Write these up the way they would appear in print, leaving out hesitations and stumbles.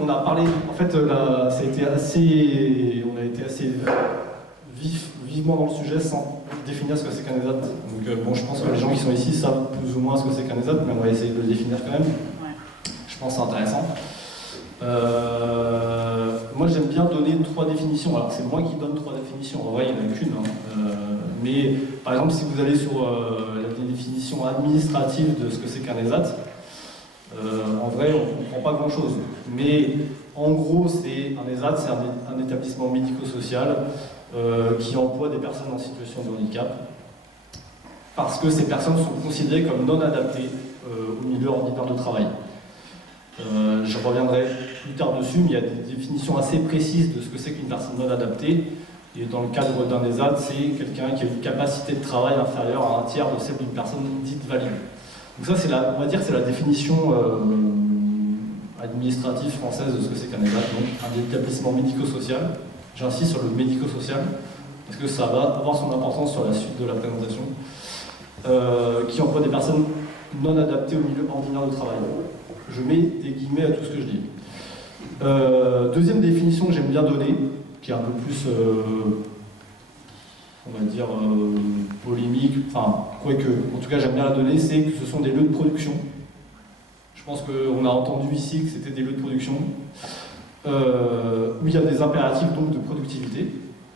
on a parlé, en fait, là, ça a été assez, on a été assez vivement dans le sujet sans définir ce que c'est qu'un ESAT. Donc bon, je pense que les gens qui sont ici savent plus ou moins ce que c'est qu'un ESAT, mais on va essayer de le définir quand même. Ouais. Je pense que c'est intéressant. Moi, j'aime bien donner 3 définitions. Alors, c'est moi qui donne 3 définitions. En vrai, il n'y en a qu'une. Hein. Mais, par exemple, si vous allez sur la définition administrative de ce que c'est qu'un ESAT, en vrai, on ne comprend pas grand-chose. Mais, en gros, un ESAT, c'est un établissement médico-social qui emploie des personnes en situation de handicap, parce que ces personnes sont considérées comme non adaptées au milieu ordinaire de travail. Je reviendrai plus tard dessus, mais il y a des définitions assez précises de ce que c'est qu'une personne non adaptée. Et dans le cadre d'un ESAT, c'est quelqu'un qui a une capacité de travail inférieure à un tiers de celle d'une personne dite valide. Donc ça, on va dire que c'est la définition administrative française de ce que c'est qu'un ESAT, donc un établissement médico-social. J'insiste sur le médico-social, parce que ça va avoir son importance sur la suite de la présentation, qui emploie des personnes non adaptées au milieu ordinaire de travail. Je mets des guillemets à tout ce que je dis. Deuxième définition que j'aime bien donner, qui est un peu plus, on va dire, polémique, enfin, quoique, en tout cas j'aime bien la donner, c'est que ce sont des lieux de production. Je pense qu'on a entendu ici que c'était des lieux de production, où il y a des impératifs donc de productivité.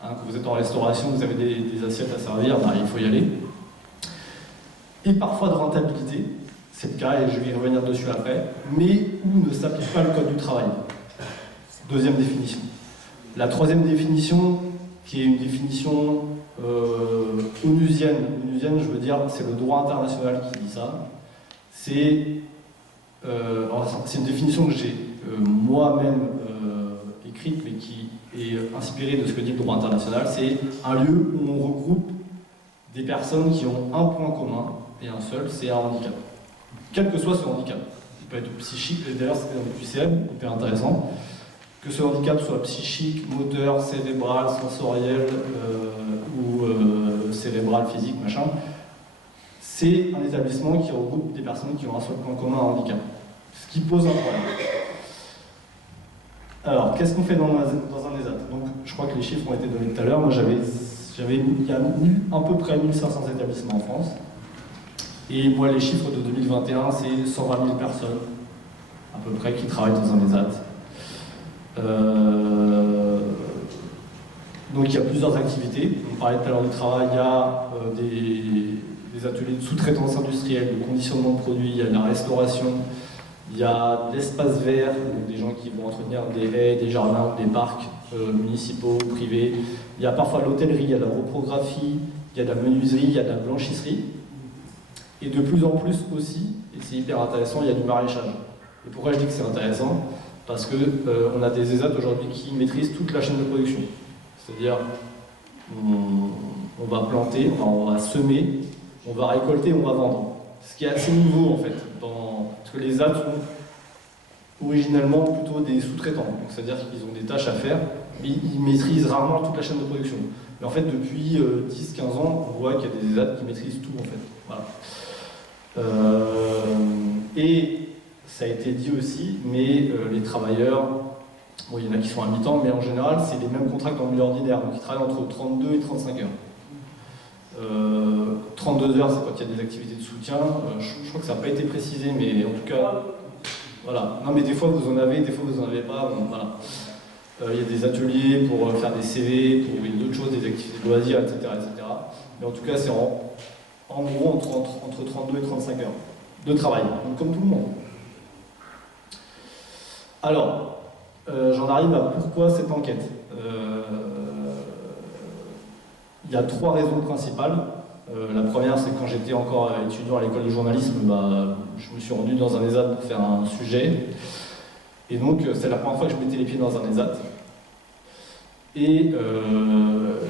Hein, quand vous êtes en restauration, vous avez des assiettes à servir, bah, il faut y aller. Et parfois de rentabilité. C'est le cas, et je vais y revenir dessus après, mais où ne s'applique pas le code du travail. Deuxième définition. La troisième définition, qui est une définition onusienne. Onusienne, je veux dire, c'est le droit international qui dit ça. C'est une définition que j'ai moi-même écrite, mais qui est inspirée de ce que dit le droit international. C'est un lieu où on regroupe des personnes qui ont un point commun, et un seul, c'est un handicap. Quel que soit ce handicap. Il peut être psychique, et d'ailleurs c'était dans le QCM, hyper intéressant, que ce handicap soit psychique, moteur, cérébral, sensoriel ou cérébral, physique, machin. C'est un établissement qui regroupe des personnes qui ont un seul point commun, un handicap. Ce qui pose un problème. Alors, qu'est-ce qu'on fait dans un ESAT? Donc, je crois que les chiffres ont été donnés tout à l'heure. Moi, il y a à peu près 1500 établissements en France. Et moi, les chiffres de 2021, c'est 120 000 personnes, à peu près, qui travaillent dans un ESAT. Donc, il y a plusieurs activités. On parlait tout à l'heure du travail, il y a des ateliers de sous-traitance industrielle, de conditionnement de produits, il y a de la restauration, il y a de l'espace vert, donc des gens qui vont entretenir des haies, des jardins, des parcs municipaux, privés. Il y a parfois l'hôtellerie, il y a de la reprographie, il y a de la menuiserie, il y a de la blanchisserie. Et de plus en plus aussi, et c'est hyper intéressant, il y a du maraîchage. Et pourquoi je dis que c'est intéressant? Parce qu'on a des ESAT aujourd'hui qui maîtrisent toute la chaîne de production. C'est-à-dire, on va planter, on va semer, on va récolter, on va vendre. Ce qui est assez nouveau en fait, parce que les ESAT sont originellement plutôt des sous-traitants. C'est-à-dire qu'ils ont des tâches à faire, mais ils maîtrisent rarement toute la chaîne de production. Mais en fait, depuis 10-15 ans, on voit qu'il y a des ESAT qui maîtrisent tout en fait. Voilà. Et ça a été dit aussi, mais les travailleurs, bon, il y en a qui sont à mi-temps, mais en général, c'est les mêmes contrats que dans le milieu ordinaire, donc ils travaillent entre 32 et 35 heures. 32 heures, c'est quand il y a des activités de soutien. Je crois que ça n'a pas été précisé, mais en tout cas, voilà. Non, mais des fois vous en avez, des fois vous n'en avez pas. Bon, voilà. Il y a des ateliers pour faire des CV, pour d'autres choses, des activités de loisirs, etc., etc. Mais en tout cas, c'est en gros entre 32 et 35 heures de travail, donc comme tout le monde. Alors, j'en arrive à pourquoi cette enquête. Il y a 3 raisons principales. La première, c'est que quand j'étais encore étudiant à l'école de journalisme, je me suis rendu dans un ESAT pour faire un sujet. Et donc, c'est la première fois que je mettais les pieds dans un ESAT. Et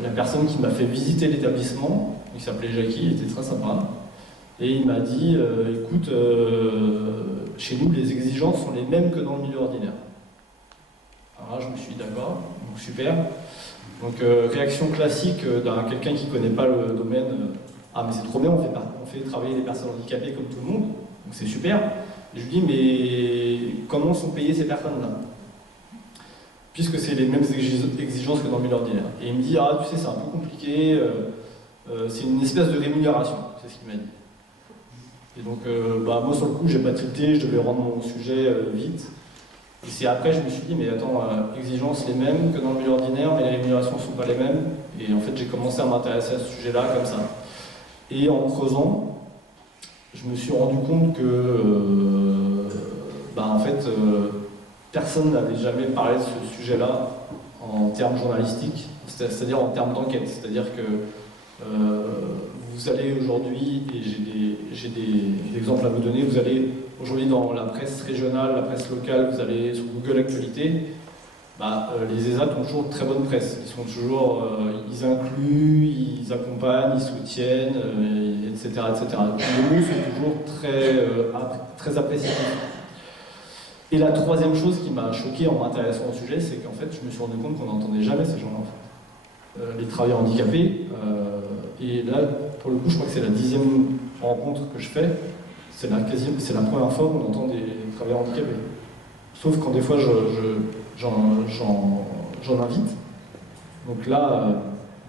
la personne qui m'a fait visiter l'établissement, il s'appelait Jackie, il était très sympa. Et il m'a dit, écoute, chez nous, les exigences sont les mêmes que dans le milieu ordinaire. Alors là, je me suis dit, d'accord, donc super. Donc, réaction classique d'un quelqu'un qui ne connaît pas le domaine, ah mais c'est trop bien, on fait travailler les personnes handicapées comme tout le monde, donc c'est super. Et je lui dis, mais comment sont payées ces personnes-là? puisque c'est les mêmes exigences que dans le milieu ordinaire. Et il me dit, ah tu sais c'est un peu compliqué, c'est une espèce de rémunération, c'est ce qu'il m'a dit. Et donc moi sur le coup j'ai pas tilté, je devais rendre mon sujet vite. Et c'est après je me suis dit, mais attends, exigences les mêmes que dans le milieu ordinaire, mais les rémunérations sont pas les mêmes. Et en fait j'ai commencé à m'intéresser à ce sujet-là comme ça. Et en creusant, je me suis rendu compte que en fait, personne n'avait jamais parlé de ce sujet-là en termes journalistiques, c'est-à-dire en termes d'enquête. C'est-à-dire que vous allez aujourd'hui, et j'ai des exemples à vous donner, vous allez aujourd'hui dans la presse régionale, la presse locale, vous allez sur Google Actualité, les ESAT ont toujours de très bonne presse. Ils sont toujours, ils incluent, ils accompagnent, ils soutiennent, etc., etc. Les mots sont toujours très appréciatifs. Et la troisième chose qui m'a choqué en m'intéressant au sujet, c'est qu'en fait, je me suis rendu compte qu'on n'entendait jamais ces gens-là, en fait. Les travailleurs handicapés, et là, pour le coup, je crois que c'est la 10e rencontre que je fais, c'est la première fois qu'on entend des travailleurs handicapés. Sauf quand des fois, j'en invite. Donc là,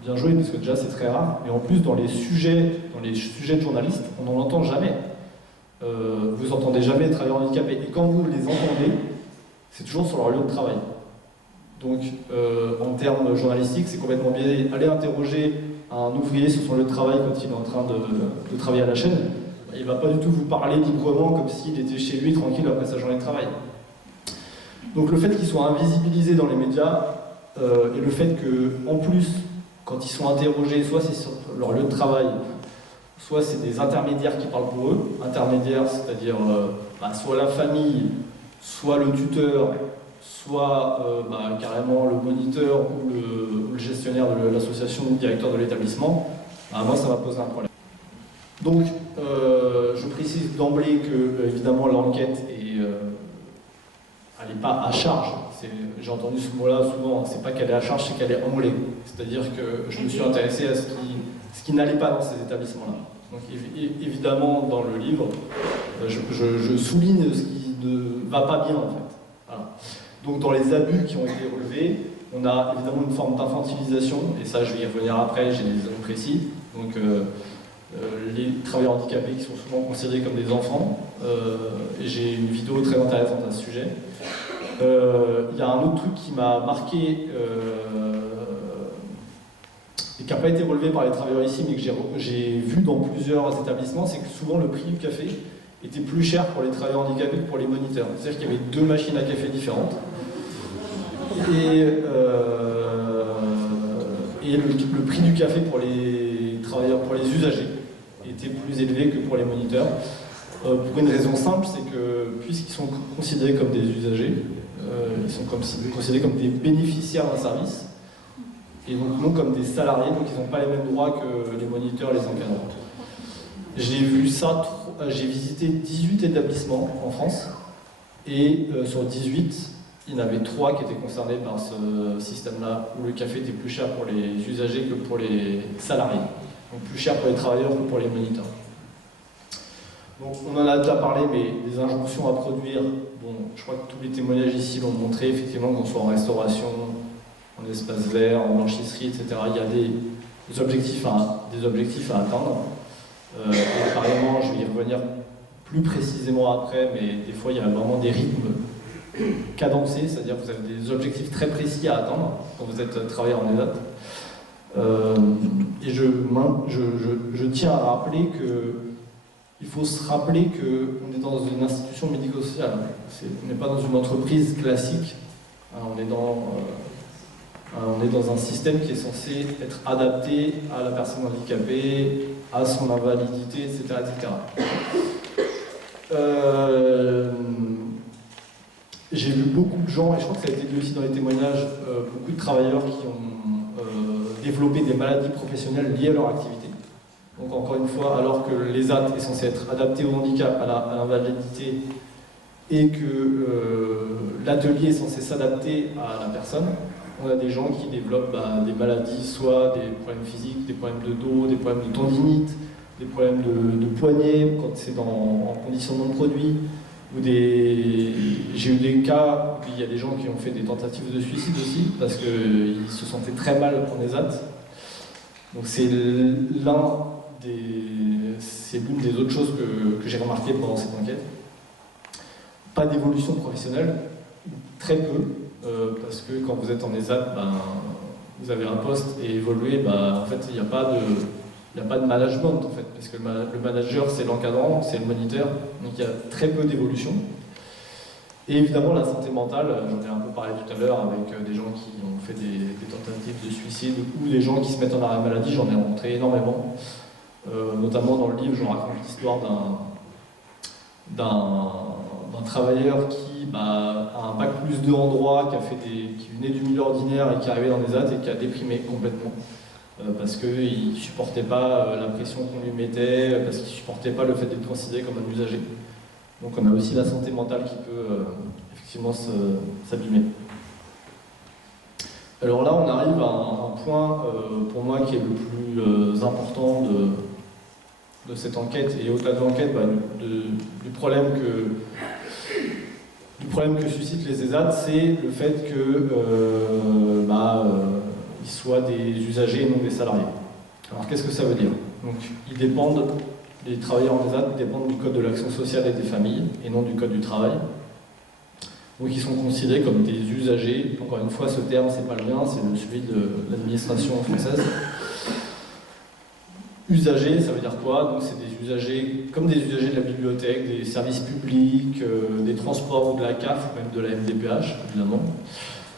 bien joué, parce que déjà, c'est très rare. Mais en plus, dans les sujets de journalistes, on n'en entend jamais. Vous entendez jamais les travailleurs handicapés. Et quand vous les entendez, c'est toujours sur leur lieu de travail. Donc, en termes journalistiques, c'est complètement biaisé. Aller interroger un ouvrier sur son lieu de travail quand il est en train de travailler à la chaîne, il ne va pas du tout vous parler librement comme s'il était chez lui, tranquille, après sa journée de travail. Donc le fait qu'ils soient invisibilisés dans les médias, et le fait qu'en plus, quand ils sont interrogés, soit c'est sur leur lieu de travail, soit c'est des intermédiaires qui parlent pour eux, intermédiaires, c'est-à-dire soit la famille, soit le tuteur, soit carrément le moniteur ou le gestionnaire de l'association ou le directeur de l'établissement, moi ça va poser un problème. Donc je précise d'emblée que évidemment l'enquête elle n'est pas à charge. J'ai entendu ce mot-là souvent, c'est pas qu'elle est à charge, c'est qu'elle est emblée. C'est-à-dire que je me suis intéressé à ce qui n'allait pas dans ces établissements-là. Donc évidemment, dans le livre, je souligne ce qui ne va pas bien, en fait. Voilà. Donc dans les abus qui ont été relevés, on a évidemment une forme d'infantilisation, et ça je vais y revenir après, j'ai des exemples précis. Donc les travailleurs handicapés qui sont souvent considérés comme des enfants, et j'ai une vidéo très intéressante à ce sujet. Il y a un autre truc qui m'a marqué, et qui n'a pas été relevé par les travailleurs ici, mais que j'ai vu dans plusieurs établissements, c'est que souvent le prix du café était plus cher pour les travailleurs handicapés que pour les moniteurs. C'est-à-dire qu'il y avait 2 machines à café différentes. Et le prix du café pour les travailleurs, pour les usagers, était plus élevé que pour les moniteurs. Pour une raison simple, c'est que puisqu'ils sont considérés comme des usagers, ils sont considérés comme des bénéficiaires d'un service, et donc non comme des salariés, donc ils n'ont pas les mêmes droits que les moniteurs, les encadrants. J'ai vu ça, j'ai visité 18 établissements en France, et sur 18, il y en avait 3 qui étaient concernés par ce système-là, où le café était plus cher pour les usagers que pour les salariés. Donc plus cher pour les travailleurs que pour les moniteurs. Donc on en a déjà parlé, mais des injonctions à produire, bon, je crois que tous les témoignages ici l'ont montré, effectivement, qu'on soit en restauration, en espace vert, en blanchisserie, etc., il y a des objectifs à atteindre. Et carrément, je vais y revenir plus précisément après, mais des fois il y a vraiment des rythmes cadencés, c'est-à-dire que vous avez des objectifs très précis à atteindre quand vous êtes travailleur en ESAT. Et je tiens à rappeler qu'il faut se rappeler qu'on est dans une institution médico-sociale. On n'est pas dans une entreprise classique. On est dans un système qui est censé être adapté à la personne handicapée, à son invalidité, etc. etc. J'ai vu beaucoup de gens, et je crois que ça a été dit aussi dans les témoignages, beaucoup de travailleurs qui ont développé des maladies professionnelles liées à leur activité. Donc encore une fois, alors que l'ESAT est censé être adapté au handicap, à l'invalidité, et que l'atelier est censé s'adapter à la personne, on a des gens qui développent des maladies, soit des problèmes physiques, des problèmes de dos, des problèmes de tendinite, des problèmes de poignet quand c'est en conditionnement de produit, J'ai eu des cas où il y a des gens qui ont fait des tentatives de suicide aussi, parce qu'ils se sentaient très mal en ESAT. Donc c'est l'une des autres choses que j'ai remarqué pendant cette enquête. Pas d'évolution professionnelle, très peu, parce que quand vous êtes en ESAT, ben, vous avez un poste et évoluer, ben, en fait, il n'y a pas de management, en fait, parce que le manager, c'est l'encadrant, c'est le moniteur, donc il y a très peu d'évolution. Et évidemment, la santé mentale, j'en ai un peu parlé tout à l'heure avec des gens qui ont fait des tentatives de suicide ou des gens qui se mettent en arrêt maladie, j'en ai rencontré énormément. Notamment dans le livre, je raconte l'histoire d'un travailleur qui a un bac+2 en droit, qui venait du milieu ordinaire et qui arrivait dans les ESAT et qui a déprimé complètement. Parce qu'il ne supportait pas la pression qu'on lui mettait, parce qu'il ne supportait pas le fait d'être considéré comme un usager. Donc on a aussi la santé mentale qui peut effectivement s'abîmer. Alors là, on arrive à un point, pour moi, qui est le plus important de cette enquête, et au-delà de l'enquête, du problème que suscitent les ESAT, c'est le fait qu'ils soient des usagers et non des salariés. Alors qu'est-ce que ça veut dire? Donc, les travailleurs en ESAT dépendent du Code de l'action sociale et des familles, et non du Code du travail. Donc ils sont considérés comme des usagers. Encore une fois, ce terme, c'est pas le mien, c'est celui de l'administration française. Usagers, ça veut dire quoi? Donc c'est des usagers, comme des usagers de la bibliothèque, des services publics, des transports ou de la CAF, même de la MDPH, évidemment.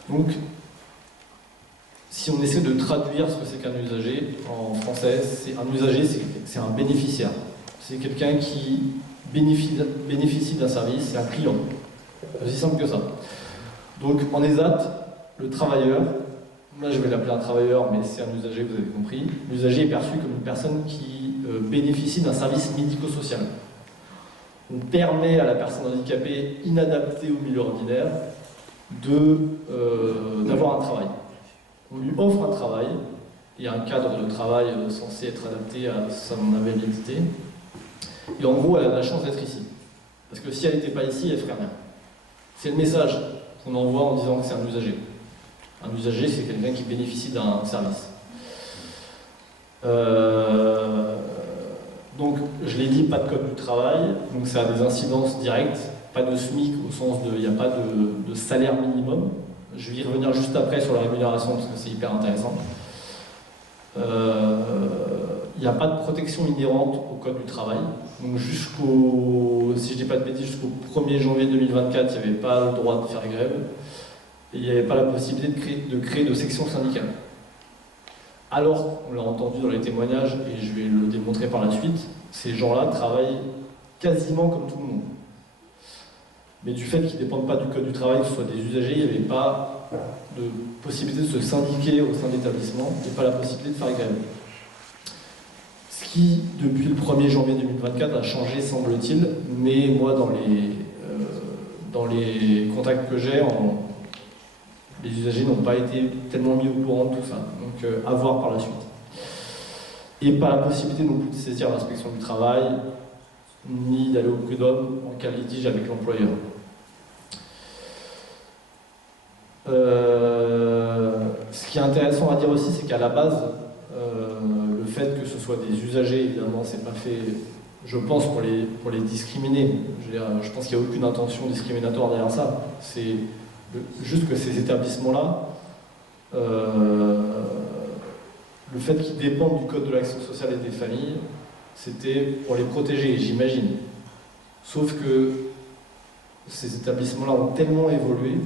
Donc, si on essaie de traduire ce que c'est qu'un usager en français, un usager, c'est un bénéficiaire. C'est quelqu'un qui bénéficie d'un service, c'est un client. C'est aussi simple que ça. Donc en ESAT, le travailleur, moi je vais l'appeler un travailleur, mais c'est un usager, vous avez compris. L'usager est perçu comme une personne qui bénéficie d'un service médico-social. On permet à la personne handicapée inadaptée au milieu ordinaire d'avoir un travail. On lui offre un travail, il y a un cadre de travail censé être adapté à son invalidité, et en gros elle a la chance d'être ici. Parce que si elle n'était pas ici, elle ne ferait rien. C'est le message qu'on envoie en disant que c'est un usager. Un usager, c'est quelqu'un qui bénéficie d'un service. Donc, je l'ai dit, pas de code du travail, donc ça a des incidences directes, pas de SMIC au sens de, il n'y a pas de salaire minimum. Je vais y revenir juste après sur la rémunération parce que c'est hyper intéressant. Il n'y a pas de protection inhérente au code du travail. Donc si je dis pas de bêtises, jusqu'au 1er janvier 2024, il n'y avait pas le droit de faire grève. Et il n'y avait pas la possibilité de créer de section syndicale. Alors, on l'a entendu dans les témoignages, et je vais le démontrer par la suite, ces gens-là travaillent quasiment comme tout le monde. Mais du fait qu'ils ne dépendent pas du code du travail, que ce soit des usagers, il n'y avait pas de possibilité de se syndiquer au sein de l'établissement, et pas la possibilité de faire grève. Ce qui, depuis le 1er janvier 2024, a changé, semble-t-il, mais moi, dans les contacts que j'ai, les usagers n'ont pas été tellement mis au courant de tout ça. Donc, à voir par la suite. Et pas la possibilité non plus de saisir l'inspection du travail, ni d'aller au prud'homme en cas de litige avec l'employeur. Ce qui est intéressant à dire aussi, c'est qu'à la base, le fait que ce soit des usagers, évidemment, c'est pas fait, je pense, pour les discriminer. Je pense qu'il n'y a aucune intention discriminatoire derrière ça. C'est juste que ces établissements-là, le fait qu'ils dépendent du Code de l'action sociale et des familles, c'était pour les protéger, j'imagine. Sauf que ces établissements-là ont tellement évolué,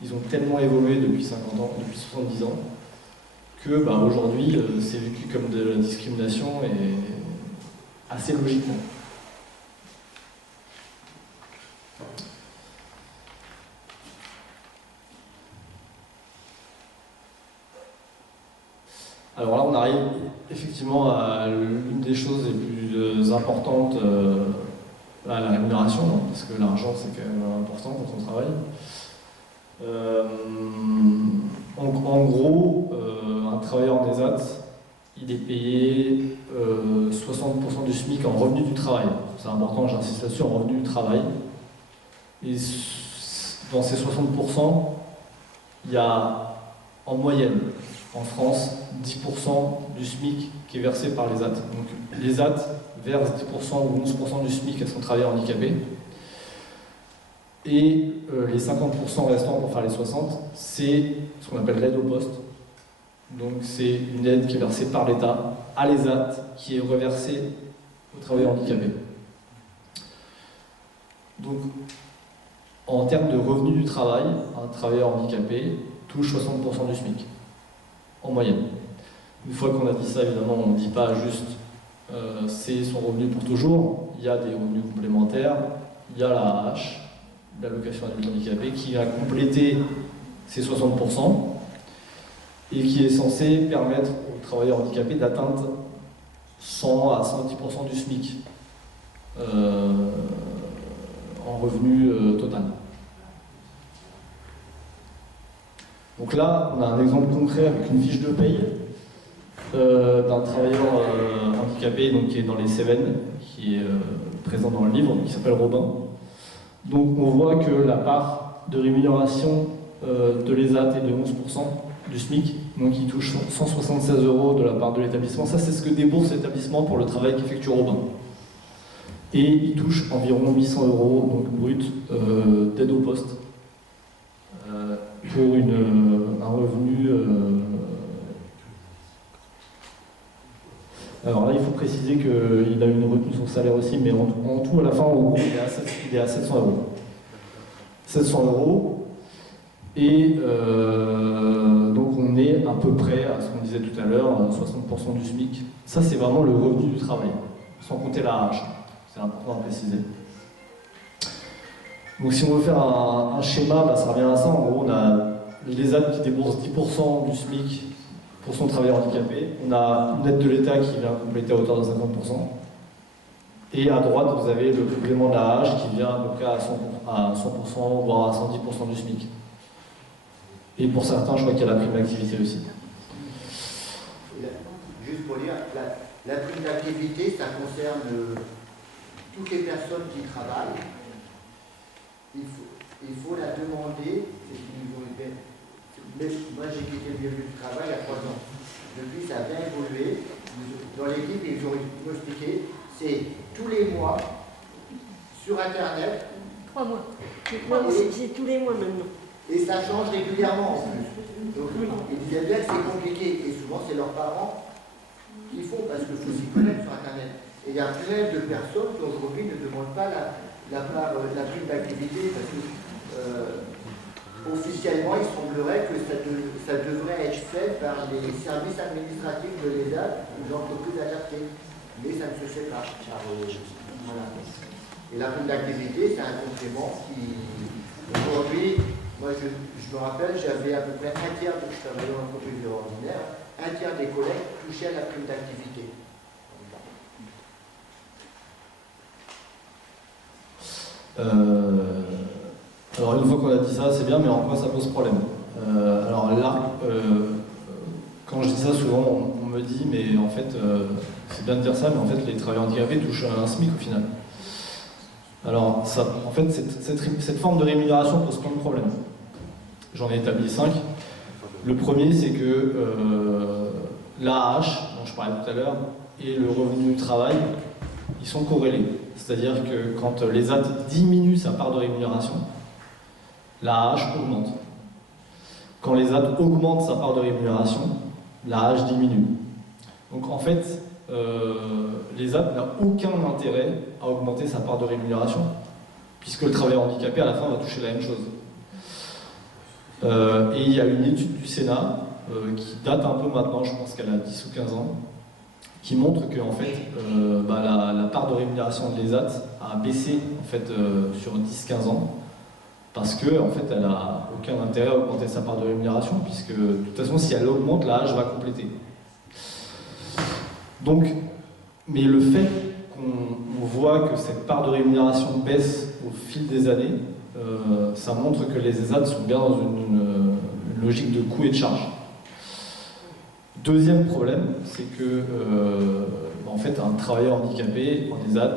ils ont tellement évolué depuis 50 ans, depuis 70 ans, que aujourd'hui, c'est vécu comme de la discrimination et assez logiquement. Alors là, on arrive effectivement à l'une des choses les plus importantes, à la rémunération, hein, parce que l'argent, c'est quand même important quand on travaille. En gros, un travailleur en ESAT, il est payé 60% du SMIC en revenu du travail. C'est important, j'insiste là-dessus, en revenu du travail. Et dans ces 60%, il y a en moyenne, en France, 10% du SMIC qui est versé par les AT. Donc les AT versent 10% ou 11% du SMIC à son travailleur handicapé. Et les 50% restants pour faire les 60%, c'est ce qu'on appelle l'aide au poste. Donc c'est une aide qui est versée par l'État à l'ESAT, qui est reversée aux travailleurs handicapés. Donc en termes de revenus du travail, un travailleur handicapé touche 60% du SMIC, en moyenne. Une fois qu'on a dit ça, évidemment, on ne dit pas juste c'est son revenu pour toujours. Il y a des revenus complémentaires, il y a la AH, l'allocation adulte handicapé, qui va compléter ces 60% et qui est censé permettre aux travailleurs handicapés d'atteindre 100 à 110% du SMIC en revenu total. Donc là, on a un exemple concret avec une fiche de paye d'un travailleur handicapé donc, qui est dans les Cévennes, qui est présent dans le livre, qui s'appelle Robin. Donc on voit que la part de rémunération de l'ESAT est de 11% du SMIC, donc il touche 176 € de la part de l'établissement. Ça, c'est ce que débourse l'établissement pour le travail qu'effectue Robin. Et il touche environ 800 € donc brut d'aide au poste pour un revenu. Alors là, il faut préciser qu'il a une retenue sur salaire aussi, mais en tout, à la fin, il est à 700 €. 700 €. Et donc on est à peu près à ce qu'on disait tout à l'heure, 60% du SMIC. Ça, c'est vraiment le revenu du travail, sans compter la hache. C'est important à préciser. Donc si on veut faire un schéma, bah, ça revient à ça. En gros, on a l'ESAT qui débourse 10% du SMIC pour son travailleur handicapé. On a une aide de l'État qui vient compléter à hauteur de 50%. Et à droite, vous avez le complément de la hache qui vient à peu près à 100%, voire à 110% du SMIC. Et pour certains, je crois qu'il y a la prime d'activité aussi. Juste pour dire, la prime d'activité, ça concerne toutes les personnes qui travaillent. Il faut la demander. Moi, j'ai quitté le milieu du travail il y a 3 ans. Depuis, ça a bien évolué. Dans l'équipe, ils ont expliqué, c'est tous les mois, sur Internet. 3 mois. Moi aussi, j'ai tous les mois maintenant. Et ça change régulièrement en plus. Donc, ils disaient bien que c'est compliqué. Et souvent, c'est leurs parents qui font, parce qu'il faut s'y connaître sur Internet. Et il y a plein de personnes qui aujourd'hui ne demandent pas la prime d'activité, parce que officiellement, il semblerait que ça devrait être fait par les services administratifs de l'ESAT ou l'entreprise adaptée. Mais ça ne se fait pas. Voilà. Et la prime d'activité, c'est un complément qui, aujourd'hui, moi je me rappelle, j'avais à peu près un tiers, je travaillais dans l'entreprise ordinaire, un tiers des collègues touchaient à la prime d'activité. Alors une fois qu'on a dit ça, c'est bien, mais en quoi ça pose problème? Alors là, quand je dis ça, souvent on me dit, mais en fait, c'est bien de dire ça, mais en fait les travailleurs handicapés touchent un SMIC au final. Alors, ça, en fait, cette forme de rémunération pose plein de problèmes. J'en ai établi 5. Le premier, c'est que l'AH, dont je parlais tout à l'heure, et le revenu du travail, ils sont corrélés. C'est-à-dire que quand l'ESAT diminue sa part de rémunération, l'AH augmente. Quand l'ESAT augmente sa part de rémunération, l'AH diminue. Donc en fait, l'ESAT n'a aucun intérêt à augmenter sa part de rémunération, puisque le travailleur handicapé, à la fin, va toucher la même chose. Et il y a une étude du Sénat, qui date un peu maintenant, je pense qu'elle a 10 ou 15 ans, qui montre que en fait, la part de rémunération de l'ESAT a baissé en fait, sur 10-15 ans, parce qu'en en fait, elle n'a aucun intérêt à augmenter sa part de rémunération, puisque de toute façon, si elle augmente, l'AH va compléter. Donc, mais le fait qu'on voit que cette part de rémunération baisse au fil des années, ça montre que les ESAT sont bien dans une logique de coût et de charge. Deuxième problème, c'est que en fait, un travailleur handicapé en ESAT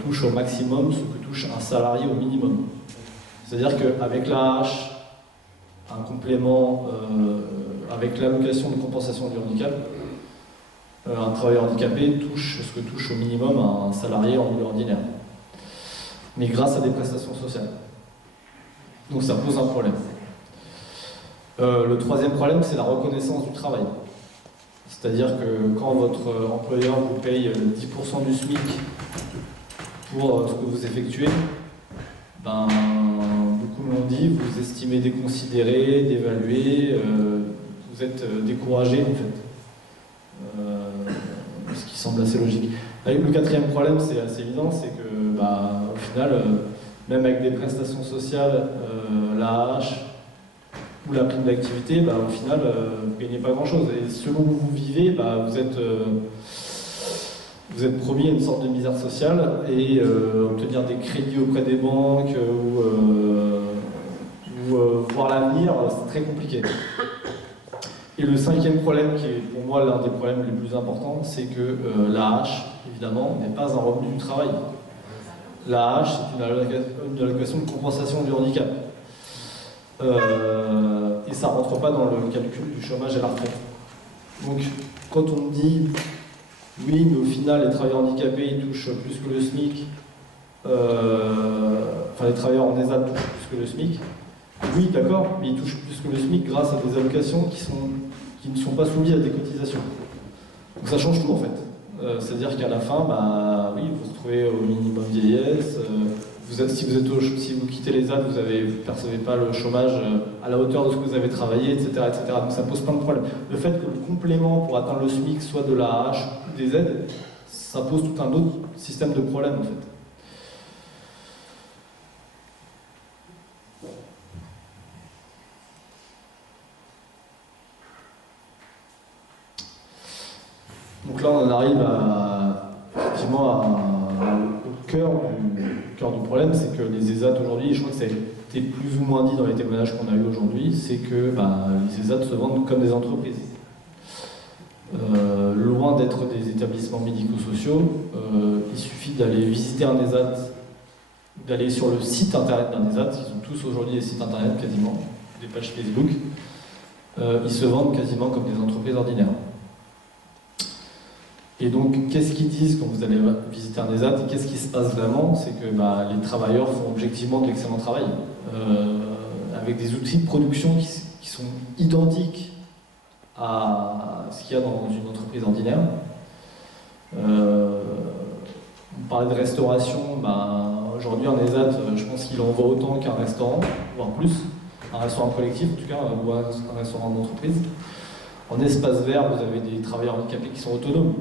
touche au maximum ce que touche un salarié au minimum. C'est-à-dire qu'avec l'AH, un complément avec l'allocation de compensation du handicap, un travailleur handicapé touche ce que touche au minimum un salarié en milieu ordinaire, mais grâce à des prestations sociales. Donc ça pose un problème. Le troisième problème, c'est la reconnaissance du travail. C'est-à-dire que quand votre employeur vous paye 10% du SMIC pour ce que vous effectuez, ben, beaucoup me l'ont dit, vous estimez déconsidéré, dévalué, vous êtes découragé en fait. Ce qui semble assez logique. Le quatrième problème, c'est assez évident, c'est que bah, au final, même avec des prestations sociales, l'AH ou la prime d'activité, bah, au final, vous ne gagnez pas grand-chose. Et selon où vous vivez, bah, vous êtes promis à une sorte de misère sociale et obtenir des crédits auprès des banques ou voir l'avenir, c'est très compliqué. Et le cinquième problème, qui est pour moi l'un des problèmes les plus importants, c'est que l'AH, évidemment, n'est pas un revenu du travail. L'AH, c'est une allocation de compensation du handicap. Et ça ne rentre pas dans le calcul du chômage et la retraite. Donc, quand on me dit, oui, mais au final, les travailleurs handicapés, ils touchent plus que le SMIC, enfin, les travailleurs en ESAT touchent plus que le SMIC, oui, d'accord, mais ils touchent plus que le SMIC grâce à des allocations qui ne sont pas soumises à des cotisations. Donc ça change tout en fait. C'est-à-dire qu'à la fin, bah, oui, vous vous retrouvez au minimum vieillesse. Si vous quittez les ZAD, vous ne percevez pas le chômage à la hauteur de ce que vous avez travaillé, etc., etc. Donc ça pose plein de problèmes. Le fait que le complément pour atteindre le SMIC soit de la AH ou des aides, ça pose tout un autre système de problèmes en fait. Donc là, on en arrive effectivement au cœur du problème, c'est que les ESAT aujourd'hui, je crois que ça a été plus ou moins dit dans les témoignages qu'on a eu aujourd'hui, c'est que les ESAT se vendent comme des entreprises. Loin d'être des établissements médico-sociaux, il suffit d'aller visiter un ESAT, d'aller sur le site internet d'un ESAT, ils ont tous aujourd'hui des sites internet quasiment, des pages Facebook, ils se vendent quasiment comme des entreprises ordinaires. Et donc, qu'est-ce qu'ils disent quand vous allez visiter un ESAT et qu'est-ce qui se passe vraiment? C'est que les travailleurs font objectivement de l'excellent travail, avec des outils de production qui sont identiques à ce qu'il y a dans une entreprise ordinaire. On parlait de restauration, aujourd'hui un ESAT, je pense qu'il en vaut autant qu'un restaurant, voire plus, un restaurant collectif en tout cas, ou un restaurant d'entreprise. En espace vert, vous avez des travailleurs handicapés qui sont autonomes.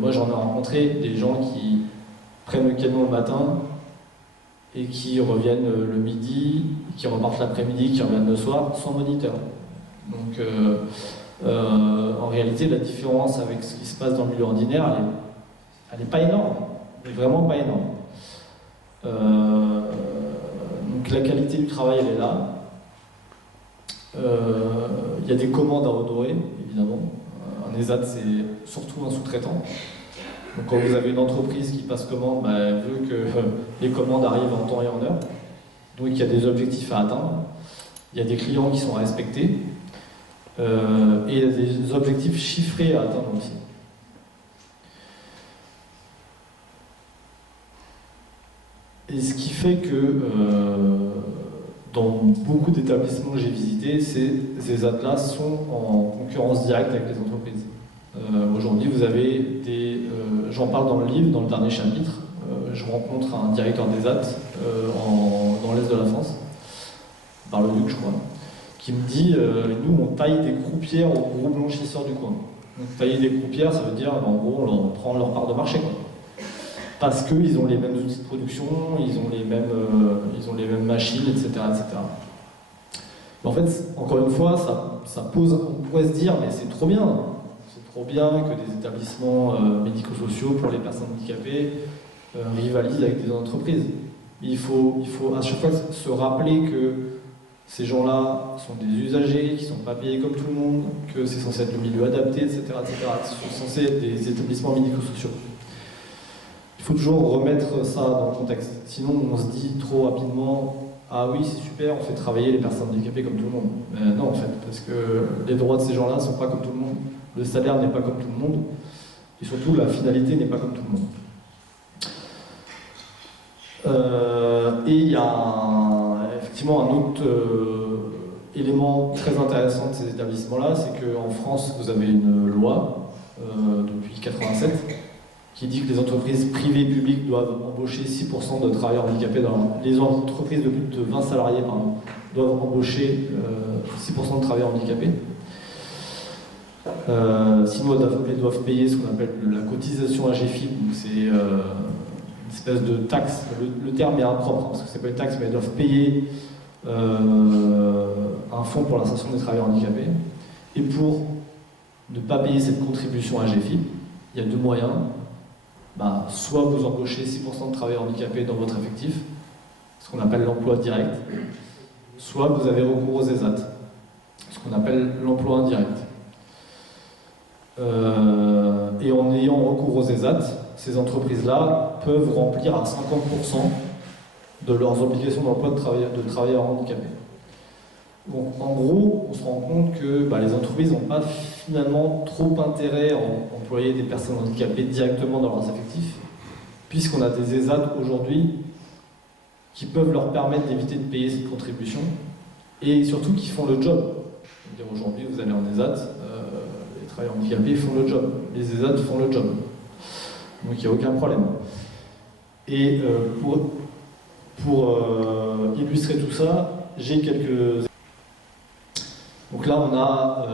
Moi j'en ai rencontré des gens qui prennent le camion le matin et qui reviennent le midi, qui repartent l'après-midi, qui reviennent le soir sans moniteur. Donc en réalité la différence avec ce qui se passe dans le milieu ordinaire, elle n'est pas énorme, elle n'est vraiment pas énorme. Donc la qualité du travail elle est là. Il y a des commandes à redorer, évidemment. Un ESAT, c'est surtout un sous-traitant. Donc quand vous avez une entreprise qui passe commande, elle veut que les commandes arrivent en temps et en heure. Donc il y a des objectifs à atteindre. Il y a des clients qui sont respectés. Et il y a des objectifs chiffrés à atteindre aussi. Et ce qui fait que dans beaucoup d'établissements que j'ai visités, ces ESAT-là sont en concurrence directe avec les entreprises. Aujourd'hui, vous avez j'en parle dans le livre, dans le dernier chapitre, je rencontre un directeur d'ESAT dans l'Est de la France, par le Luc, je crois, qui me dit nous, on taille des croupières aux gros blanchisseurs du coin. Donc, tailler des croupières, ça veut dire, en gros, on prend leur part de marché, quoi. Parce qu'ils ont les mêmes outils de production, ils ont les mêmes machines, etc., etc. Mais en fait, encore une fois, ça pose, on pourrait se dire, mais c'est trop bien que des établissements médico-sociaux pour les personnes handicapées rivalisent avec des entreprises. Il faut à chaque fois se rappeler que ces gens-là sont des usagers, qui ne sont pas payés comme tout le monde, que c'est censé être le milieu adapté, etc., etc. Ce sont censés être des établissements médico-sociaux. Il faut toujours remettre ça dans le contexte. Sinon, on se dit trop rapidement « Ah oui, c'est super, on fait travailler les personnes handicapées comme tout le monde. » Mais non, en fait, parce que les droits de ces gens-là ne sont pas comme tout le monde. Le salaire n'est pas comme tout le monde. Et surtout, la finalité n'est pas comme tout le monde. Et il y a effectivement un autre élément très intéressant de ces établissements-là, c'est qu'en France, vous avez une loi depuis 1987 qui dit que les entreprises privées et publiques doivent embaucher 6% de travailleurs handicapés les entreprises de plus de 20 salariés doivent embaucher 6% de travailleurs handicapés. Sinon, elles doivent payer ce qu'on appelle la cotisation AGFIP, donc c'est une espèce de taxe. Le terme est impropre, parce que c'est pas une taxe, mais elles doivent payer un fonds pour l'insertion des travailleurs handicapés. Et pour ne pas payer cette contribution AGFIP, il y a deux moyens. Soit vous embauchez 6% de travailleurs handicapés dans votre effectif, ce qu'on appelle l'emploi direct, soit vous avez recours aux ESAT, ce qu'on appelle l'emploi indirect. Et en ayant recours aux ESAT, ces entreprises-là peuvent remplir à 50% de leurs obligations d'emploi de travailleurs handicapés. Donc en gros, on se rend compte que les entreprises n'ont pas finalement trop intérêt à employer des personnes handicapées directement dans leurs effectifs, puisqu'on a des ESAT aujourd'hui qui peuvent leur permettre d'éviter de payer cette contribution, et surtout qui font le job. Aujourd'hui, vous allez en ESAT, les travailleurs handicapés font le job, les ESAT font le job. Donc il n'y a aucun problème. Et pour illustrer tout ça, j'ai quelques... Donc là, on a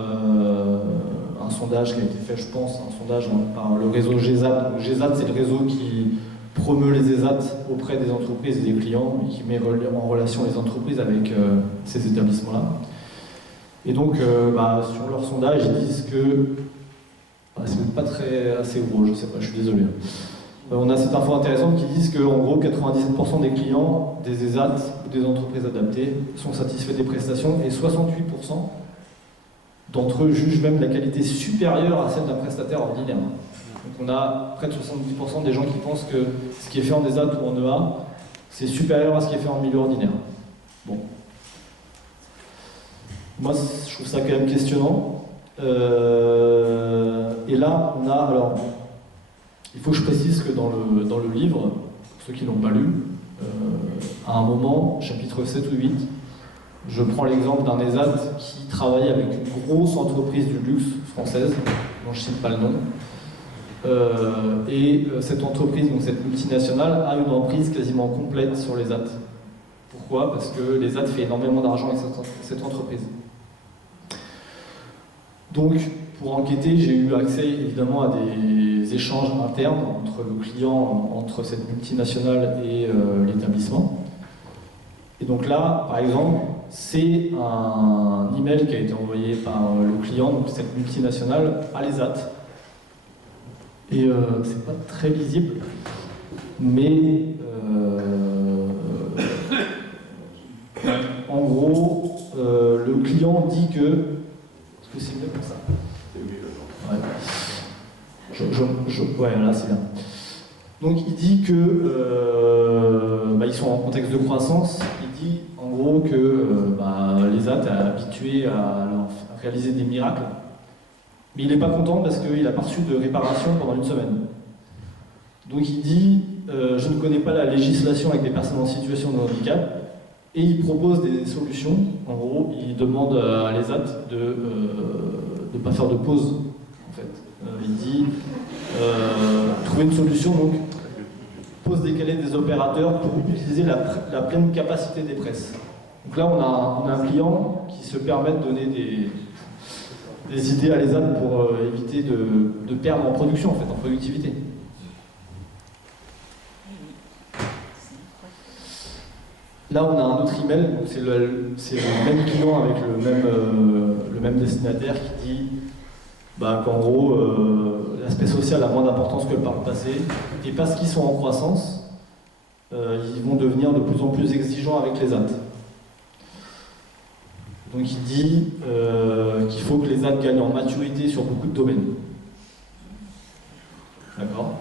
un sondage qui a été fait, je pense, un sondage par le réseau GESAT. Donc, GESAT, c'est le réseau qui promeut les ESAT auprès des entreprises et des clients, et qui met en relation les entreprises avec ces établissements-là. Et donc, sur leur sondage, ils disent que... c'est même pas assez gros, je sais pas, je suis désolé. On a cette info intéressante qui dit qu'en gros, 97% des clients des ESAT ou des entreprises adaptées sont satisfaits des prestations, et 68% d'entre eux jugent même la qualité supérieure à celle d'un prestataire ordinaire. Donc on a près de 70% des gens qui pensent que ce qui est fait en ESAT ou en EA, c'est supérieur à ce qui est fait en milieu ordinaire. Bon. Moi, je trouve ça quand même questionnant. Et là, on a... Alors, il faut que je précise que dans le livre, pour ceux qui ne l'ont pas lu, à un moment, chapitre 7 ou 8, je prends l'exemple d'un ESAT qui travaille avec une grosse entreprise du luxe française, dont je ne cite pas le nom. Cette entreprise, donc cette multinationale, a une emprise quasiment complète sur les ESAT. Pourquoi? Parce que les ESAT fait énormément d'argent avec cette entreprise. Donc, pour enquêter, j'ai eu accès évidemment à des échanges internes entre le client, entre cette multinationale et l'établissement. Et donc là, par exemple, c'est un email qui a été envoyé par le client, donc cette multinationale, à l'ESAT. Et c'est pas très visible, mais en gros, le client dit que... Est-ce que c'est mieux comme ça? Ouais, là c'est bien. Donc il dit que ils sont en contexte de croissance. Il dit en gros que l'ESAT est habitué à réaliser des miracles, mais il n'est pas content parce qu'il n'a pas reçu de réparation pendant une semaine. Donc il dit je ne connais pas la législation avec des personnes en situation de handicap, et il propose des solutions. En gros, il demande à l'ESAT de ne pas faire de pause. En fait, il dit trouver une solution, donc pause décalée des opérateurs pour utiliser la pleine capacité des presses. Donc là, on a un client qui se permet de donner des idées à l'ESAT pour éviter de perdre en production, en fait, en productivité. Là, on a un autre email, c'est le même client avec le même destinataire qui dit qu'en gros, l'aspect social a moins d'importance que par le passé, et parce qu'ils sont en croissance, ils vont devenir de plus en plus exigeants avec les ESAT. Donc il dit qu'il faut que les ESAT gagnent en maturité sur beaucoup de domaines. D'accord ?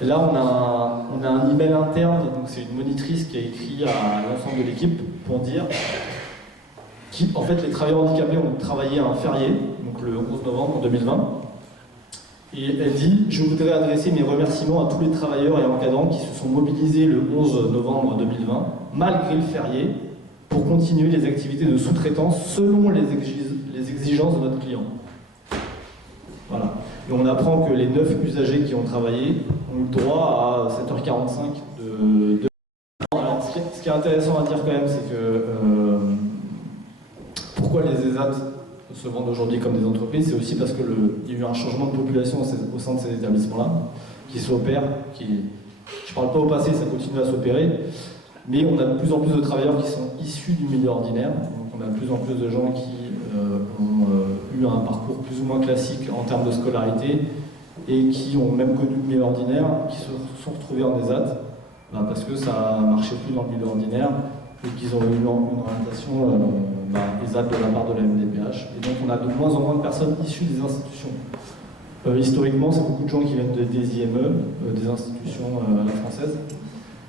Et là, on a un email interne, donc c'est une monitrice qui a écrit à l'ensemble de l'équipe pour dire en fait, les travailleurs handicapés ont travaillé à un férié, donc le 11 novembre 2020. Et elle dit « Je voudrais adresser mes remerciements à tous les travailleurs et encadrants qui se sont mobilisés le 11 novembre 2020, malgré le férié, pour continuer les activités de sous-traitance selon les exigences de notre client. » Voilà. Et on apprend que les 9 usagers qui ont travaillé ont eu le droit à 7h45 de... Alors, ce qui est intéressant à dire quand même, c'est que pourquoi les ESAT se vendent aujourd'hui comme des entreprises, c'est aussi parce qu'il y a eu un changement de population au sein de ces établissements-là, qui s'opère, je ne parle pas au passé, ça continue à s'opérer, mais on a de plus en plus de travailleurs qui sont issus du milieu ordinaire, donc on a de plus en plus de gens qui ont eu un parcours plus ou moins classique en termes de scolarité, et qui ont même connu le milieu ordinaire, qui se sont retrouvés en ESAT, parce que ça ne marchait plus dans le milieu ordinaire, et qu'ils ont eu une orientation ESAT de la part de la MDPH. Et donc on a de moins en moins de personnes issues des institutions. Historiquement, c'est beaucoup de gens qui viennent des IME, des institutions à la française,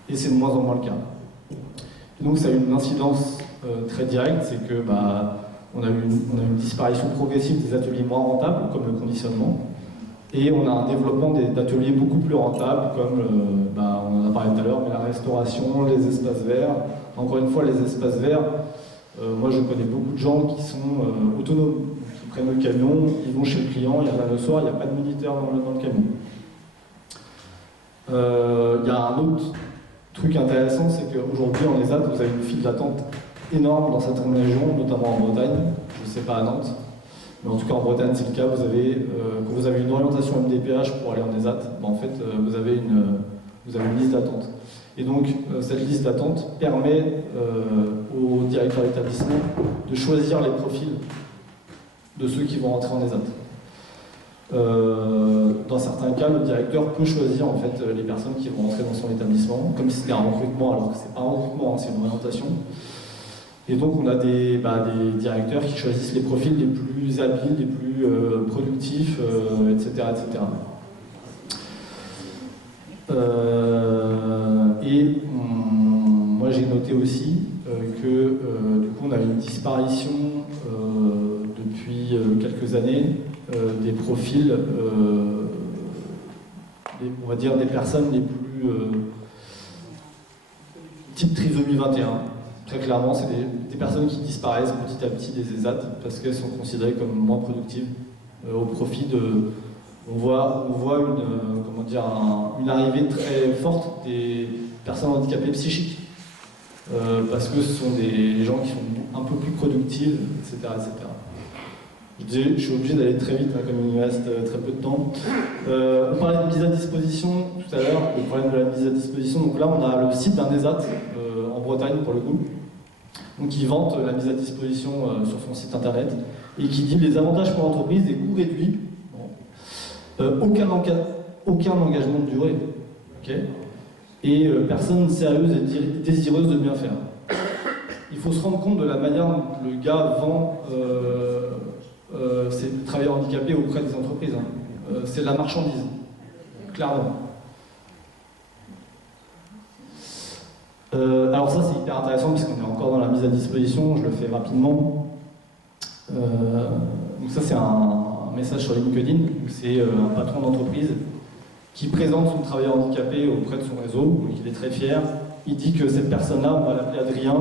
et c'est de moins en moins le cas. Et donc ça a eu une incidence très directe, c'est que on a eu une disparition progressive des ateliers moins rentables, comme le conditionnement, et on a un développement d'ateliers beaucoup plus rentables, comme, on en a parlé tout à l'heure, mais la restauration, les espaces verts. Encore une fois, les espaces verts, moi je connais beaucoup de gens qui sont autonomes, qui prennent le camion, ils vont chez le client, il y en a le soir, il n'y a pas de moniteur dans le camion. Il y a un autre truc intéressant, c'est qu'aujourd'hui en ESAT, vous avez une file d'attente énorme dans certaines régions, notamment en Bretagne, je ne sais pas à Nantes, mais en tout cas en Bretagne c'est le cas, quand vous avez une orientation MDPH pour aller en ESAT, en fait vous avez une liste d'attente. Et donc, cette liste d'attente permet aux directeurs d'établissement de choisir les profils de ceux qui vont rentrer en ESAT. Dans certains cas, le directeur peut choisir en fait, les personnes qui vont rentrer dans son établissement, comme si c'était un recrutement, alors que ce n'est pas un recrutement, hein, c'est une orientation. Et donc, on a des directeurs qui choisissent les profils les plus habiles, les plus productifs, etc. etc. Moi j'ai noté aussi que du coup on a une disparition depuis quelques années des profils, on va dire des personnes les plus type trisomie 21. Très clairement, c'est des personnes qui disparaissent petit à petit des ESAT parce qu'elles sont considérées comme moins productives au profit de... On voit une arrivée très forte des personnes handicapées psychiques, parce que ce sont des gens qui sont un peu plus productifs, etc. etc. Je suis obligé d'aller très vite, hein, comme il me reste très peu de temps. On parlait de mise à disposition tout à l'heure, le problème de la mise à disposition. Donc là, on a le site d'un ESAT en Bretagne, pour le coup, donc qui vante la mise à disposition sur son site internet, et qui dit les avantages pour l'entreprise, des coûts réduits, aucun engagement de durée, okay, et personne sérieuse et désireuse de bien faire. Il faut se rendre compte de la manière dont le gars vend ses travailleurs handicapés auprès des entreprises. Hein. C'est de la marchandise, clairement. Alors ça c'est hyper intéressant puisqu'on est encore dans la mise à disposition, je le fais rapidement. Donc ça c'est un message sur LinkedIn, c'est un patron d'entreprise qui présente son travailleur handicapé auprès de son réseau, donc il est très fier. Il dit que cette personne-là, on va l'appeler Adrien,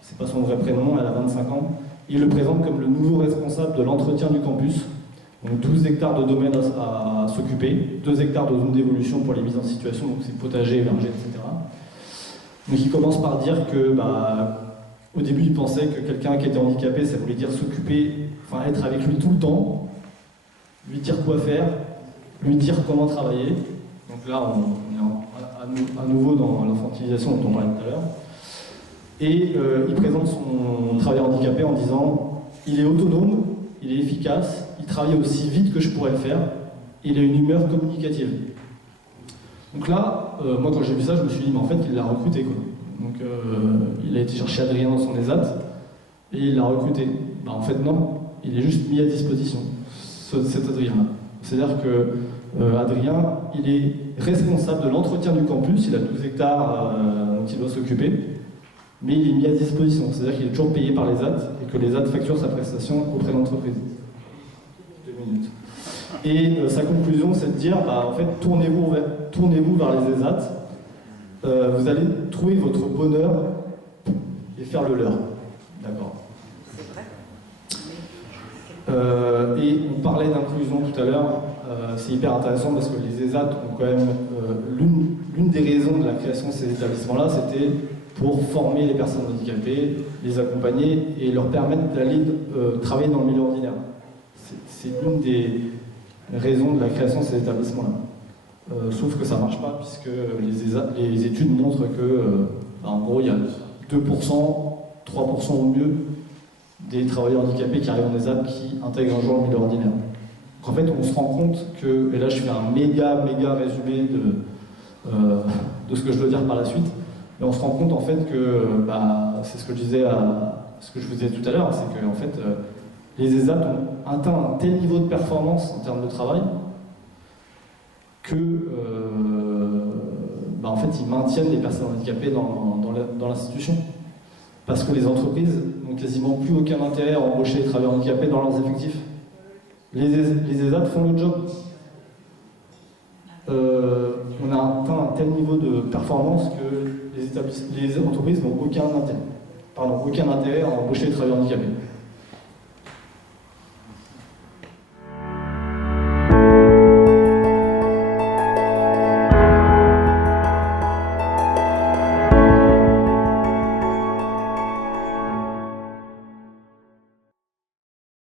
c'est pas son vrai prénom, elle a 25 ans, il le présente comme le nouveau responsable de l'entretien du campus, donc 12 hectares de domaine à s'occuper, 2 hectares de zone d'évolution pour les mises en situation, donc c'est potager, verger, etc. Donc il commence par dire que, au début il pensait que quelqu'un qui était handicapé, ça voulait dire s'occuper, enfin être avec lui tout le temps, lui dire quoi faire, lui dire comment travailler. Donc là, on est à nouveau dans l'infantilisation dont on parlait tout à l'heure. Et il présente son travailleur handicapé en disant « Il est autonome, il est efficace, il travaille aussi vite que je pourrais le faire, il a une humeur communicative. » Donc là, moi quand j'ai vu ça, je me suis dit « Mais en fait, il l'a recruté, quoi. » Donc il a été chercher Adrien dans son ESAT, et il l'a recruté. En fait, non, il est juste mis à disposition, cet Adrien-là. C'est-à-dire que Adrien, il est responsable de l'entretien du campus, il a 12 hectares dont il doit s'occuper, mais il est mis à disposition, c'est-à-dire qu'il est toujours payé par les ZAD et que les ZAD facturent sa prestation auprès de l'entreprise. 2 minutes. Et sa conclusion, c'est de dire, en fait, tournez-vous vers les ESAT, vous allez trouver votre bonheur et faire le leur. D'accord. Et on parlait d'inclusion tout à l'heure, c'est hyper intéressant parce que les ESAT ont quand même l'une des raisons de la création de ces établissements-là, c'était pour former les personnes handicapées, les accompagner et leur permettre d'aller travailler dans le milieu ordinaire. C'est l'une des raisons de la création de ces établissements-là. Sauf que ça ne marche pas puisque les études montrent que, en gros, il y a 2%, 3% au mieux des travailleurs handicapés qui arrivent en ESAT qui intègrent un jour le milieu ordinaire. Donc en fait, on se rend compte que, et là je fais un méga résumé de ce que je dois dire par la suite, mais on se rend compte en fait que, c'est ce que je vous disais tout à l'heure, c'est que en fait, les ESAT ont atteint un tel niveau de performance en termes de travail que, en fait, ils maintiennent les personnes handicapées dans l'institution. Parce que les entreprises n'ont quasiment plus aucun intérêt à embaucher les travailleurs handicapés dans leurs effectifs. Les ESAT font le job. On a atteint un tel niveau de performance que les entreprises n'ont aucun intérêt à embaucher les travailleurs handicapés.